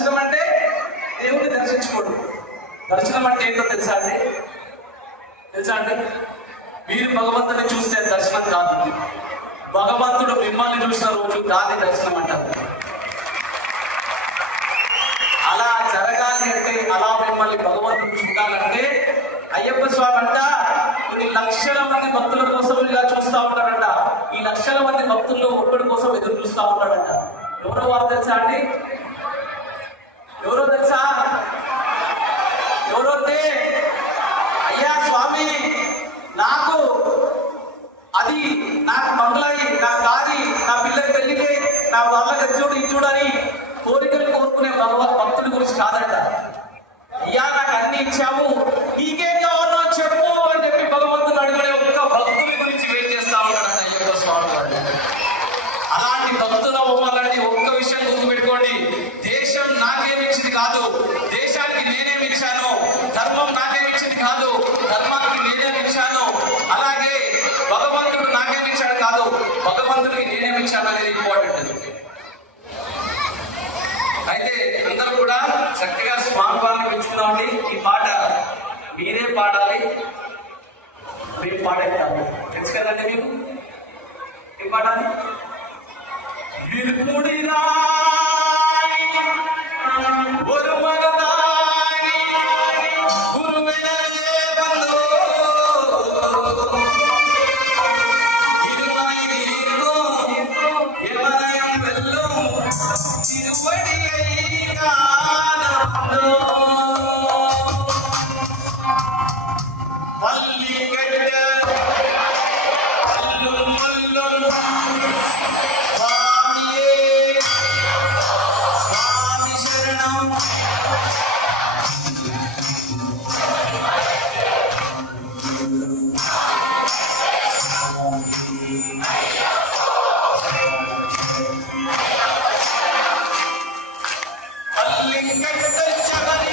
దర్శనం అంటే దేవుడిని దర్శించుకోడు. దర్శనం అంటే ఏంటో తెలుసా అండి? మీరు భగవంతుని చూస్తే దర్శనం కాదు, భగవంతుడు మిమ్మల్ని చూసిన రోజు దాని దర్శనం అంటారు. అలా జరగాలి అంటే, అలా మిమ్మల్ని భగవంతుడు చూడాలంటే అయ్యప్ప స్వామి అంట కొన్ని లక్షల మంది భక్తుల కోసం ఇలా చూస్తూ ఉంటాడంట. ఈ లక్షల మంది భక్తుల్లో ఒక్కడి కోసం ఎదురు చూస్తూ ఉంటాడంట. ఎవరో వారు తెలుసా అండి? ఎవరో తెలుసా? ఎవరైతే అయ్యా స్వామి నాకు అది, నాకు మంగళాయి, నా కాది, నా పిల్లకి పెళ్లికి, నా వాళ్ళకి చూడు ఇది చూడని కోరికలు కోరుకునే భక్తుడి గురించి కాదంట. అయ్యా నాకు అన్ని ఇచ్చాము, నీకేం కావాలో చెప్పు అని చెప్పి భగవంతుడు అడుగునే ఒక్క భక్తుడి గురించి వెయిట్ చేస్తా ఉంటాడంట అయ్యప్ప స్వామి వాడు. అలాంటి భక్తుల అవ్వాలంటే ఒక్క విషయం గుర్తుపెట్టుకోండి, దేశం నాకేమిచ్చింది కాదు, దేశానికి నేనేమిచ్చాను. ధర్మం నాకేమిచ్చింది కాదు, ధర్మానికి నేనేమిచ్చాను. అలాగే భగవంతుడు నాకేమిచ్చాడు కాదు, భగవంతుడికి నేనేమిచ్చాను అనేది ఇంపార్టెంట్. అయితే అందరూ కూడా చక్కగా స్వామి వారిని పెంచుకున్నామండి. ఈ పాట మీరే పాడాలి, మీరు పాడేస్తారు. తెలుసు కదండి మీకు ఏం పాడాలి? ஒரு மனதாய் குருவினரே வந்தோ இருவாய் நீர்க்கும் எவரையும் வெல்லும் திருவடியை காணோ பள்ளி கட்ட அல்லும் மல்லும் Alling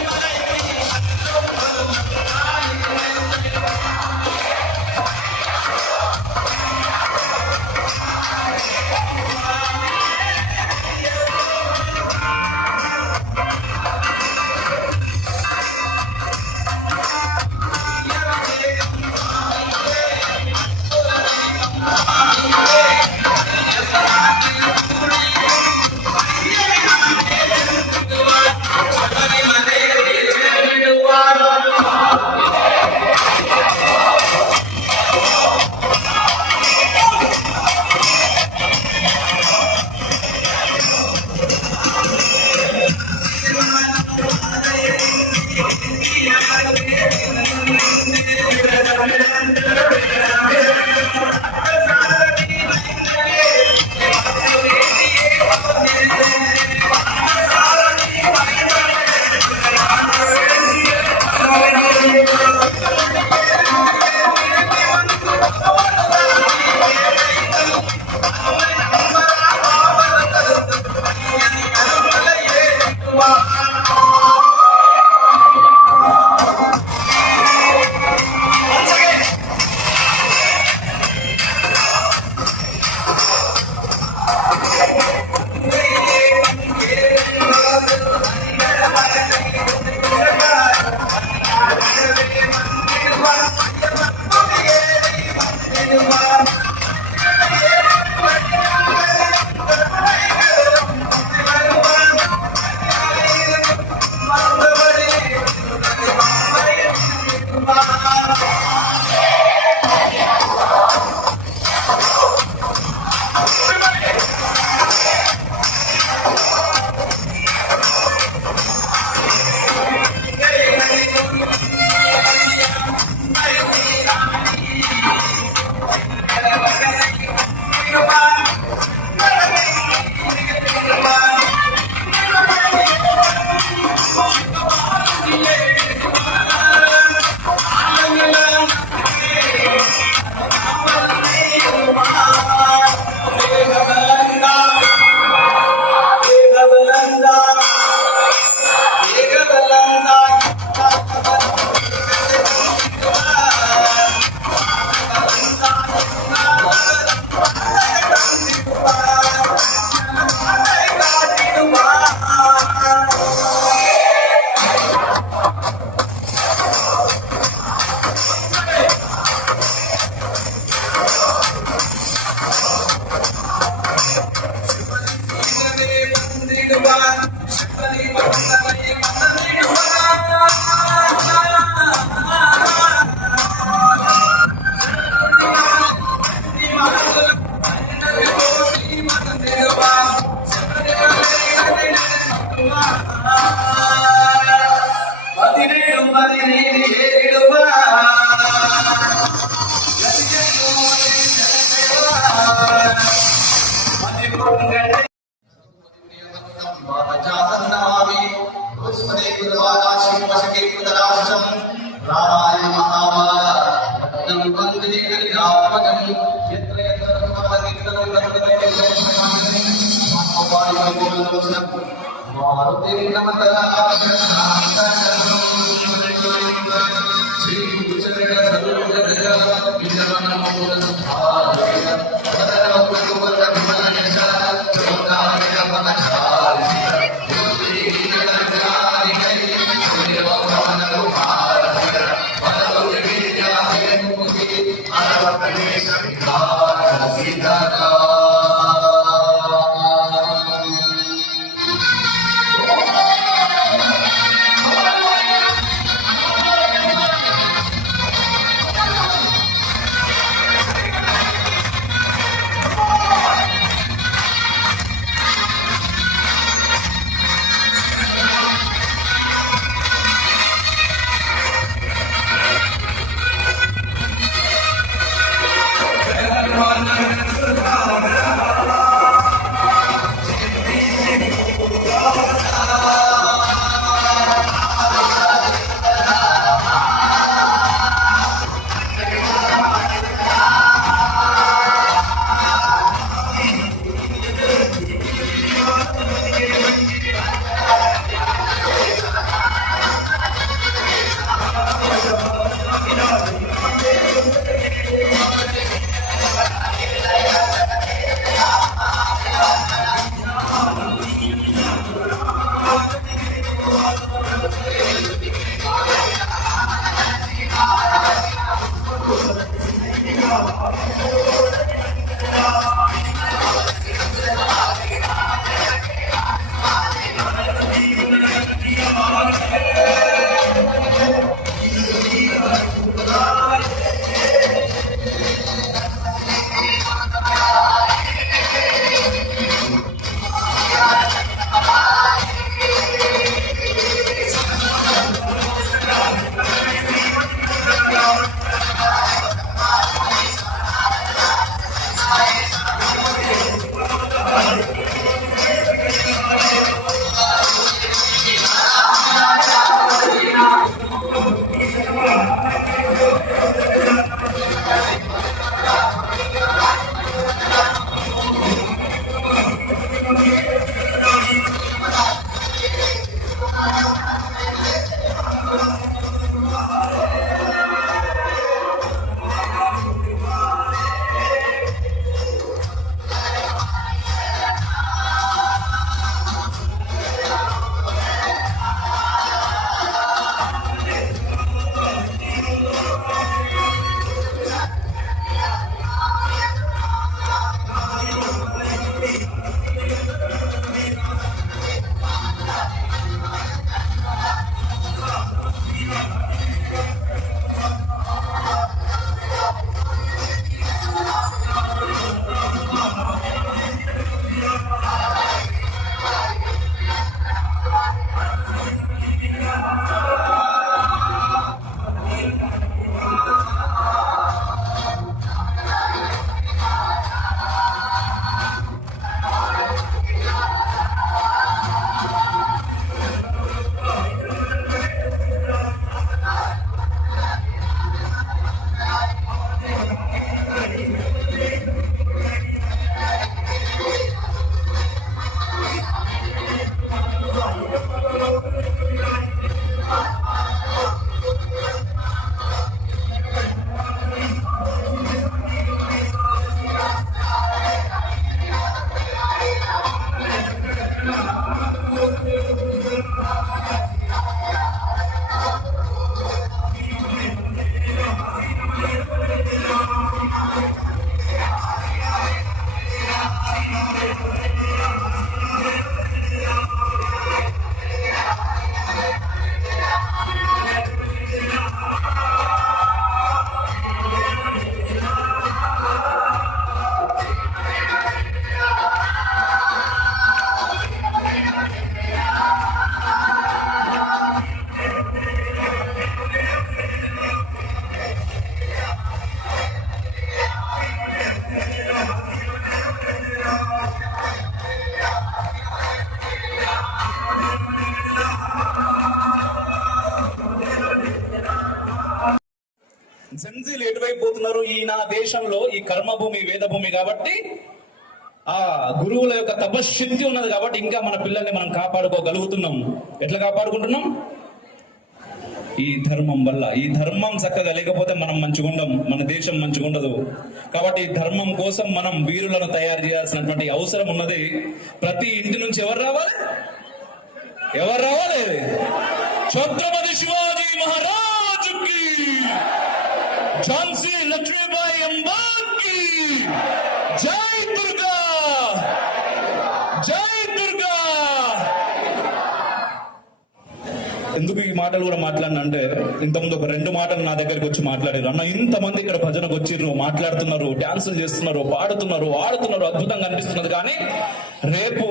రామాయ మహామాయ వందే రామజం యత్ర యత్ర జెన్జీలు ఎటువైపు పోతున్నారు? ఈ నా దేశంలో ఈ కర్మభూమి వేదభూమి కాబట్టి ఆ గురువుల యొక్క తపశక్తి ఉన్నది కాబట్టి ఇంకా మన పిల్లల్ని మనం కాపాడుకోగలుగుతున్నాం. ఎట్లా కాపాడుకుంటున్నాం? ఈ ధర్మం వల్ల. ఈ ధర్మం చక్కగా లేకపోతే మనం మంచిగా ఉండం, మన దేశం మంచిగా ఉండదు. కాబట్టి ఈ ధర్మం కోసం మనం వీరులను తయారు చేయాల్సినటువంటి అవసరం ఉన్నది. ప్రతి ఇంటి నుంచి ఎవరు రావాలి? ఎవరు రావాలి? ఛత్రపతి శివాజీ మహారాజ్ కి, ఝాన్సీ లక్ష్మీబాయి అంబాకి జై దుర్గా, జై దుర్గా. ఎందుకు ఈ మాటలు కూడా మాట్లాడినా అంటే, ఇంతకుముందు ఒక 2 మాటలు నా దగ్గరికి వచ్చి మాట్లాడారు. అన్న, ఇంతమంది ఇక్కడ భజనకు వచ్చిర్రు, మాట్లాడుతున్నారు, డాన్సులు చేస్తున్నారు, పాడుతున్నారు, ఆడుతున్నారు, అద్భుతంగా అనిపిస్తున్నది. కానీ రేపు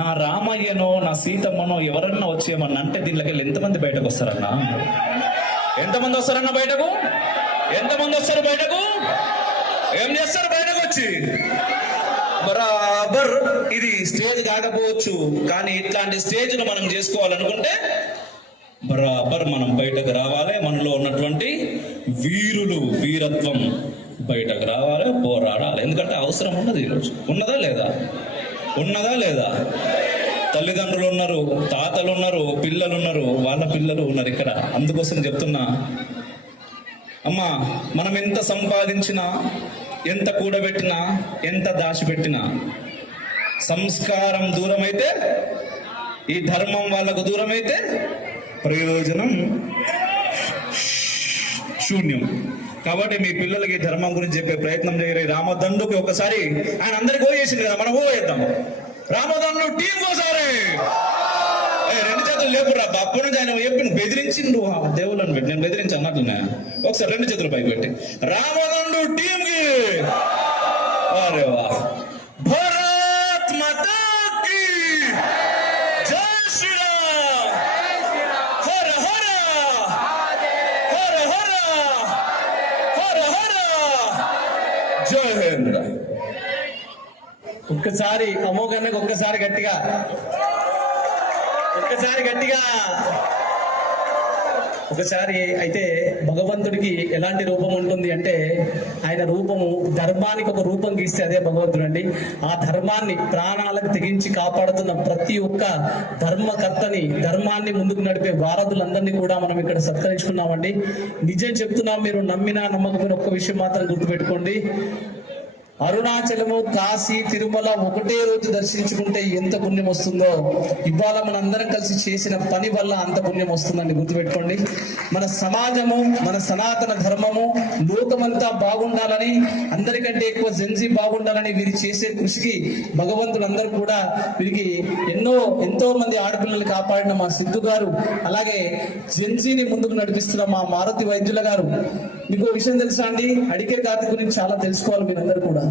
నా రామయ్యనో నా సీతమ్మనో ఎవరన్నా వచ్చేయమన్నా అంటే దీనిలోకి వెళ్ళి ఎంతమంది బయటకు వస్తారన్నా? ఎంతమంది వస్తారన్న బయటకు? ఎంతమంది వస్తారు బయటకు? ఏం చేస్తారు బయటకు వచ్చి? బరాబర్ ఇది స్టేజ్ కాకపోవచ్చు, కానీ ఇట్లాంటి స్టేజ్ను మనం చేసుకోవాలనుకుంటే బరాబర్ మనం బయటకు రావాలి. మనలో ఉన్నటువంటి వీరులు, వీరత్వం బయటకు రావాలి, పోరాడాలి. ఎందుకంటే అవసరం ఉన్నది. ఈరోజు ఉన్నదా లేదా? ఉన్నదా లేదా? తల్లిదండ్రులు ఉన్నారు, తాతలు ఉన్నారు, పిల్లలు ఉన్నారు, వాళ్ళ పిల్లలు ఉన్నారు ఇక్కడ. అందుకోసం చెప్తున్నా, అమ్మా, మనం ఎంత సంపాదించినా, ఎంత కూడబెట్టినా, ఎంత దాచిపెట్టినా, సంస్కారం దూరమైతే, ఈ ధర్మం వాళ్ళకు దూరమైతే ప్రయోజనం శూన్యం. కాబట్టి మీ పిల్లలకి ధర్మం గురించి చెప్పే ప్రయత్నం చేయరు. రామదండుకి ఒకసారి ఆయన అందరికి ఓ చేసింది కదా, మనం ఓ వేద్దాం. రామదండు టీం కోసారి 2 చేతులు లేపురా. అప్పటి నుంచి ఆయన చెప్పి బెదిరించిండు దేవుళ్ళని పెట్టి. నేను బెదిరించి అన్నట్లున్నా. ఒకసారి 2 చేతులు పైకి పెట్టి రామదండు టీం కి. అరే వా, భారత్ మాతా కీ జై శ్రీరామ్, హర హర హర హర హర హర జై హింద్. ఒక్కసారి అమోఘన్నకు ఒక్కసారి గట్టిగా ఒకసారి. అయితే భగవంతుడికి ఎలాంటి రూపం ఉంటుంది అంటే, ఆయన రూపము ధర్మానికి ఒక రూపం గీస్తే అదే భగవంతుడు అండి. ఆ ధర్మాన్ని ప్రాణాలకు తెగించి కాపాడుతున్న ప్రతి ఒక్క ధర్మకర్తని, ధర్మాన్ని ముందుకు నడిపే వారధులందరినీ కూడా మనం ఇక్కడ సత్కరించుకున్నామండి. నిజం చెప్తున్నాం, మీరు నమ్మినా నమ్మకమైన ఒక్క విషయం మాత్రం గుర్తుపెట్టుకోండి. అరుణాచలము, కాశీ, తిరుమల ఒకటే రోజు దర్శించుకుంటే ఎంత పుణ్యం వస్తుందో, ఇవాళ మనందరం కలిసి చేసిన పని వల్ల అంత పుణ్యం వస్తుందండి. గుర్తుపెట్టుకోండి. మన సమాజము, మన సనాతన ధర్మము, లోకమంతా బాగుండాలని, అందరికంటే ఎక్కువ జెన్జీ బాగుండాలని వీరు చేసే కృషికి భగవంతుడు అందరూ కూడా వీరికి ఎంతో మంది ఆడపిల్లలు కాపాడిన మా సిద్ధు గారు, అలాగే జెన్జీని ముందుకు నడిపిస్తున్న మా మారుతి వైద్యుల గారు. మీకు విషయం తెలుసా అండి? అడిగే కార్తీక్ గురించి చాలా తెలుసుకోవాలి మీరందరూ కూడా.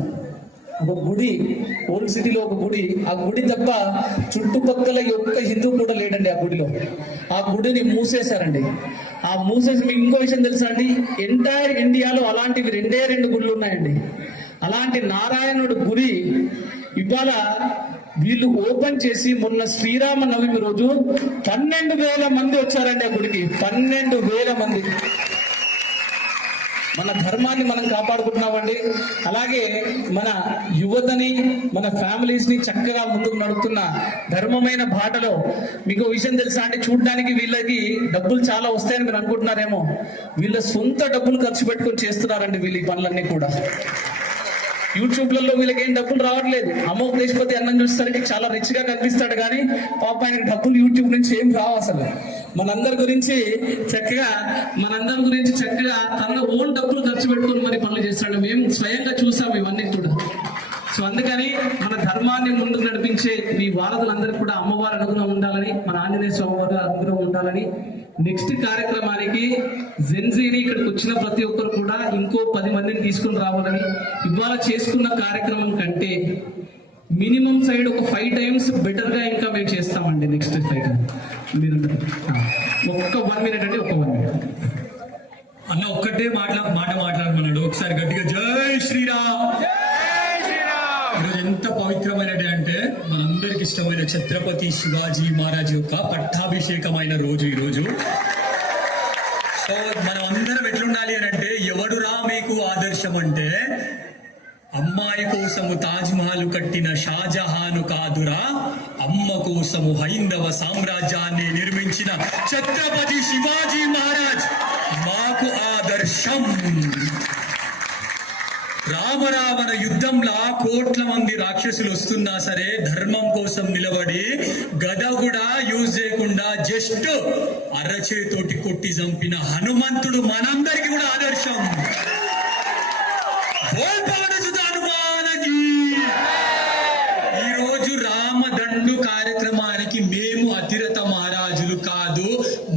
ఒక గుడి, ఓల్డ్ సిటీలో ఒక గుడి, ఆ గుడి తప్ప చుట్టుపక్కల ఒక్క హిందూ కూడా లేడండి ఆ గుడిలో. ఆ గుడిని మూసేశారండి. ఆ మూసేసి, మీకు ఇంకో విషయం తెలుసా అండి? ఎంటైర్ ఇండియాలో అలాంటివి 2 గుళ్ళు ఉన్నాయండి. అలాంటి నారాయణుడు గుడి ఇవాళ వీళ్ళు ఓపెన్ చేసి మొన్న శ్రీరామ నవమి రోజు 12,000 మంది వచ్చారండి ఆ గుడికి. 12,000 మంది. మన ధర్మాన్ని మనం కాపాడుకుంటున్నామండి. అలాగే మన యువతని, మన ఫ్యామిలీస్ ని చక్కగా ముందుకు నడుపుతున్న ధర్మమైన బాటలో. మీకు విషయం తెలుసా అండి? చూడడానికి వీళ్ళకి డబ్బులు చాలా వస్తాయని మీరు అనుకుంటున్నారేమో. వీళ్ళ సొంత డబ్బులు ఖర్చు పెట్టుకొని చేస్తున్నారండి వీళ్ళు ఈ పనులన్నీ కూడా. యూట్యూబ్లలో వీళ్ళకి ఏం డబ్బులు రావట్లేదు. అమోఘ్ దేశపతి అన్నం చూస్తారంటే చాలా రిచ్ గా కనిపిస్తాడు, కానీ పాప ఆయనకు డబ్బులు యూట్యూబ్ నుంచి ఏం రావు అసలు. మనందరి గురించి చక్కగా తన ఓన్ డబ్బులు ఖర్చు పెట్టుకుని మరి పనులు చేస్తాడు. మేము స్వయంగా చూసాం ఇవన్నీ కూడా. సో అందుకని మన ధర్మాన్ని ముందుకు నడిపించే మీ వారధులందరికీ కూడా అమ్మవారి అనుగ్రహం ఉండాలని, మన ఆంజనేయ స్వామి వారి అనుగ్రహం ఉండాలని, నెక్స్ట్ కార్యక్రమానికి జెన్జీని ఇక్కడికి వచ్చిన ప్రతి ఒక్కరు కూడా ఇంకో 10 మందిని తీసుకుని రావాలని, ఇవాళ చేసుకున్న కార్యక్రమం కంటే మినిమం సైడ్ ఒక 5 times బెటర్ గా ఇంకా మేము చేస్తామండి. నెక్స్ట్ 5 మీరు ఒక్క 1 minute అంటే ఒక్క 1 minute అన్న ఒక్కటే మాట మాట్లాడమన్నాడు. ఒకసారి గట్టిగా జై శ్రీరామ్. ఈరోజు ఎంత పవిత్రమైన డే అంటే, మనందరికి ఇష్టమైన ఛత్రపతి శివాజీ మహారాజ్ యొక్క పట్టాభిషేకమైన రోజు ఈ రోజు. సో మనం అందరం ఎట్లుండాలి అని అంటే, ఎవడురా నీకు ఆదర్శం అంటే అమ్మాయి కోసము తాజ్ మహల్ కట్టిన షాజహాను కాదురా, అమ్మ కోసము హైందవ సామ్రాజ్యాన్ని నిర్మించిన ఛత్రపతి శివాజీ మహారాజ్ మాకు ఆదర్శం. రామరావణ యుద్ధంలో కోట్ల మంది రాక్షసులు వస్తున్నా సరే ధర్మం కోసం నిలబడి గద కూడా యూజ్ చేయకుండా జస్ట్ అరచేతోటి కొట్టి చంపిన హనుమంతుడు మనందరికి కూడా ఆదర్శం. ఈ రోజు రామదండు కార్యక్రమానికి మేము అతిరథ మహారాజులు కాదు,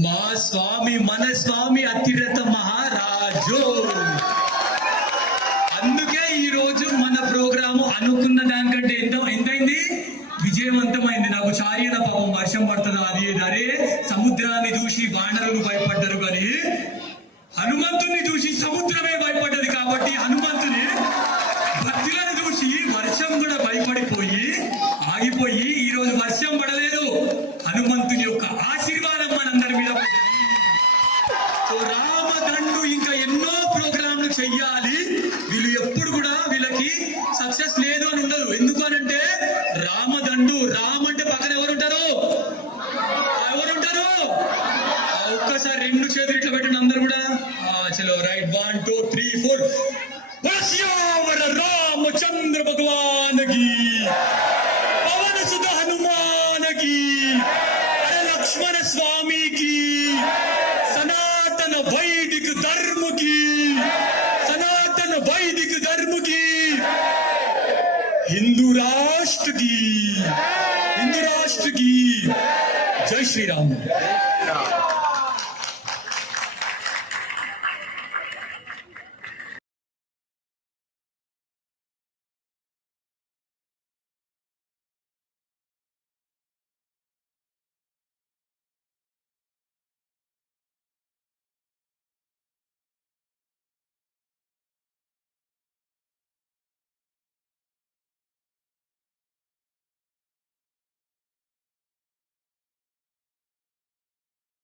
మా స్వామి మన స్వామి అతిరథ మహారాజు. అందుకే ఈ రోజు మన ప్రోగ్రాము అనుకున్న దానికంటే ఎంతైంది, విజయవంతమైంది. నాకు చార్యన పాపం వర్షం పడుతుందా అది అరే సముద్రాన్ని చూసి వానరులు భయపడ్డారు కానీ హనుమంతుని చూసి సముద్రమే భయపడ్డది. కాబట్టి హనుమంతుని భక్తులను చూసి వర్షం కూడా భయపడిపోయి ఆగిపోయి ఈ రోజు వర్షం పడలేదు, హనుమంతుని యొక్క ఆశీర్వాదం మనందరి మీద పడ్డది. సో రామదండు ఇంకా ఎన్నో ప్రోగ్రాంలు చెయ్యాలి. వీళ్ళు ఎప్పుడు కూడా వీళ్ళకి సక్సెస్ లేదు అని ఉండదు. ఎందుకు అనంటే రామదండు, రామ్ అంటే పక్కన ఎవరుంటారు, ఒక్కసారి రెండు చేతులు ఇట్లా పెట్టండి అందరు కూడా. చలో రైట్ 1 2 3 4. వశ్యావర రామచంద్ర భగవాన్ కి, పవన సుత హనుమాన్ కి, అరే లక్ష్మణ స్వామి కి, सनातन वैदिक धर्म की, सनातन वैदिक धर्म की, हिंदू राष्ट्र की, हिंदू राष्ट्र की जय श्री राम.